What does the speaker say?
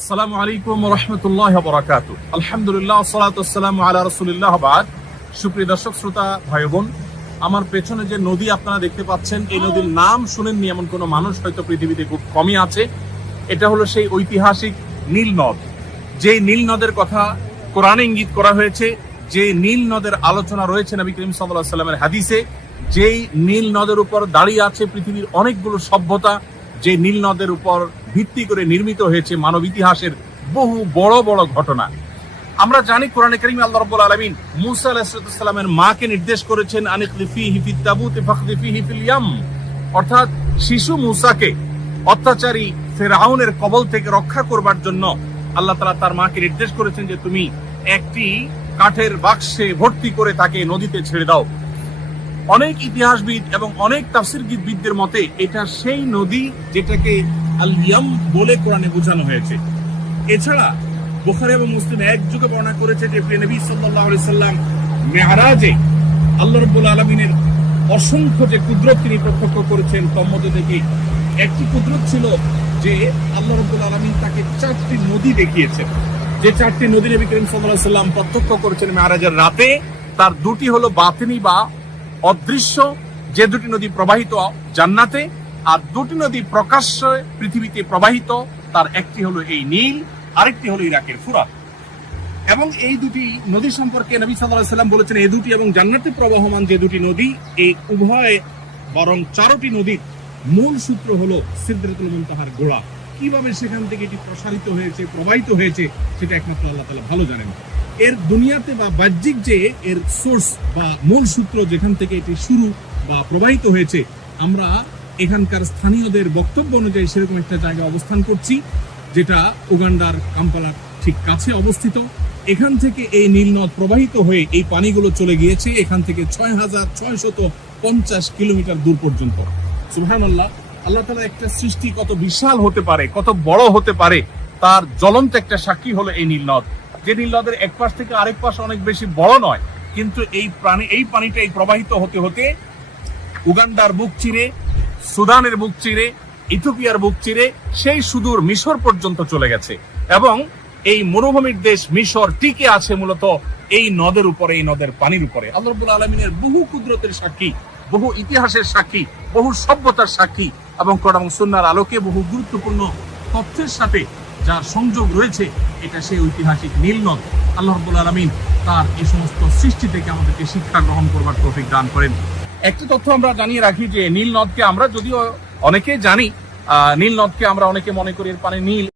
আসসালামু আলাইকুম রহমতুল্লাহ বরাকাতু আলহামদুলিল্লাহ সালাতাম আলা রসুলিল্লাহ বাদ। সুপ্রিয় দর্শক, শ্রোতা ভাই বোন আমার পেছনে যে নদী আপনারা দেখতে পাচ্ছেন, এই নদীর নাম শুনেননি এমন কোনো মানুষ, হয়তো পৃথিবীতে খুব কমই আছে। এটা হলো সেই ঐতিহাসিক নীল নদ। যে নীল নদের কথা কোরআনে ইঙ্গিত করা হয়েছে যে নীল নদের আলোচনা রয়েছে নবী করিম সাল্লাহ সাল্লামের হাদিসে, যেই নীল নদের উপর দাঁড়িয়ে আছে পৃথিবীর অনেকগুলো সভ্যতা যে নীল নদের উপর ভিত্তি করে নির্মিত হয়েছে মানব ইতিহাসের বহু বড় বড় ঘটনা। আমরা জানি কোরআনে করিম আল্লাহ রাব্বুল আলামিন মুসা আলাইহিস মাকে নির্দেশ করেছেন আনিকলিফি হিফিত তাবুত ফাখলিফি হিফিল ইয়াম। অর্থাৎ শিশু মুসাকে অত্যাচারী ফেরাউনের কবল থেকে রক্ষা করবার জন্য আল্লাহ তাআলা তার মাকে নির্দেশ করেছেন যে, তুমি একটি কাঠের বাক্সে ভর্তি করে তাকে নদীতে ছেড়ে দাও। অনেক ইতিহাসবিদ এবং অনেক তাফসিরবিদদের মতে এটা সেই নদী যেটাকে আল ইয়াম বলে কোরআনে বোঝানো হয়েছে। এছাড়া বুখারী এবং মুসলিম এক যুগে বর্ণনা করেছে যে নবী সাল্লাল্লাহু আলাইহি সাল্লাম মেহরাজে আল্লাহ রাব্বুল আলামিনের অসংখ্য যে কুদরত তিনি প্রত্যক্ষ করেছেন, তোর থেকে একটি কুদরত ছিল যে আল্লাহ রাব্বুল আলামিন তাকে চারটি নদী দেখিয়েছেন। যে চারটি নদী নবী করিম আলাইহি সাল্লাম প্রত্যক্ষ করেছেন মেহরাজের রাতে। তার দুটি হলো বাতিনি বা অদৃশ্য, যে দুটি নদী প্রবাহিত জান্নাতে আর দুটি নদী প্রকাশ্যে পৃথিবীতে প্রবাহিত, তার একটি হলো এই নীল, আরেকটি হলো ইরাকের ফুরাত। এবং এই দুটি নদী সম্পর্কে নবী আলাইহি সাল্লাম বলেছেন এই দুটি এবং জান্নাতে প্রবাহমান যে দুটি নদী এই উভয় বরং চারটি নদীর মূল সূত্র হলো সিদ্ধাতুল মুনতাহার গোড়া। কীভাবে সেখান থেকে এটি প্রসারিত হয়েছে, প্রবাহিত হয়েছে, সেটা একমাত্র আল্লাহ তাআলা ভালো জানেন। এর দুনিয়াতে বা বাহ্যিক যে এর সোর্স বা মূল সূত্র যেখান থেকে এটি শুরু বা প্রবাহিত হয়েছে, আমরা এখানকার স্থানীয়দের বক্তব্য অনুযায়ী সেরকম একটা জায়গায় অবস্থান করছি, যেটা উগান্ডার কাম্পালার ঠিক কাছে অবস্থিত। এখান থেকে এই নীলনদ প্রবাহিত হয়ে এই পানিগুলো চলে গিয়েছে এখান থেকে ছয় হাজার ছয়শত পঞ্চাশ কিলোমিটার দূর পর্যন্ত। সুহান আল্লাহ আল্লাহ তালা একটা সৃষ্টি কত বিশাল হতে পারে, কত বড় হতে পারে, তার জ্বলন্ত একটা সাক্ষী হলো এই নীলনদ যে নীলনদের এক পাশ থেকে আরেক পাশ অনেক বেশি বড় নয়, কিন্তু এই প্রাণী, এই পানিটা এই প্রবাহিত হতে হতে উগান্ডার বুক চিরে, সুদানের বুক চিরে, ইথিওপিয়ার বুক চিরে সেই সুদূর মিশর পর্যন্ত চলে গেছে। এবং এই মরুভূমির দেশ মিশর টিকে আছে মূলত এই নদের উপরে, এই নদের পানির উপরে। আল্লাহ রাব্বুল আলমিনের বহু কুদরতের সাক্ষী, বহু ইতিহাসের সাক্ষী, বহু সভ্যতার সাক্ষী এবং এবং সুন্নাহর আলোকে বহু গুরুত্বপূর্ণ তথ্যের সাথে যার সংযোগ রয়েছে, এটা সেই ঐতিহাসিক নীলনদ আল্লাহ রব্বুল আলমিন তার এই সমস্ত সৃষ্টি থেকে আমাদেরকে শিক্ষা গ্রহণ করবার তৌফিক দান করেন। একটি তথ্য আমরা জানিয়ে রাখি যে, নীল নদকে আমরা যদিও অনেকে জানি নীল নদকে আমরা অনেকে মনে করি এর পানি নীল।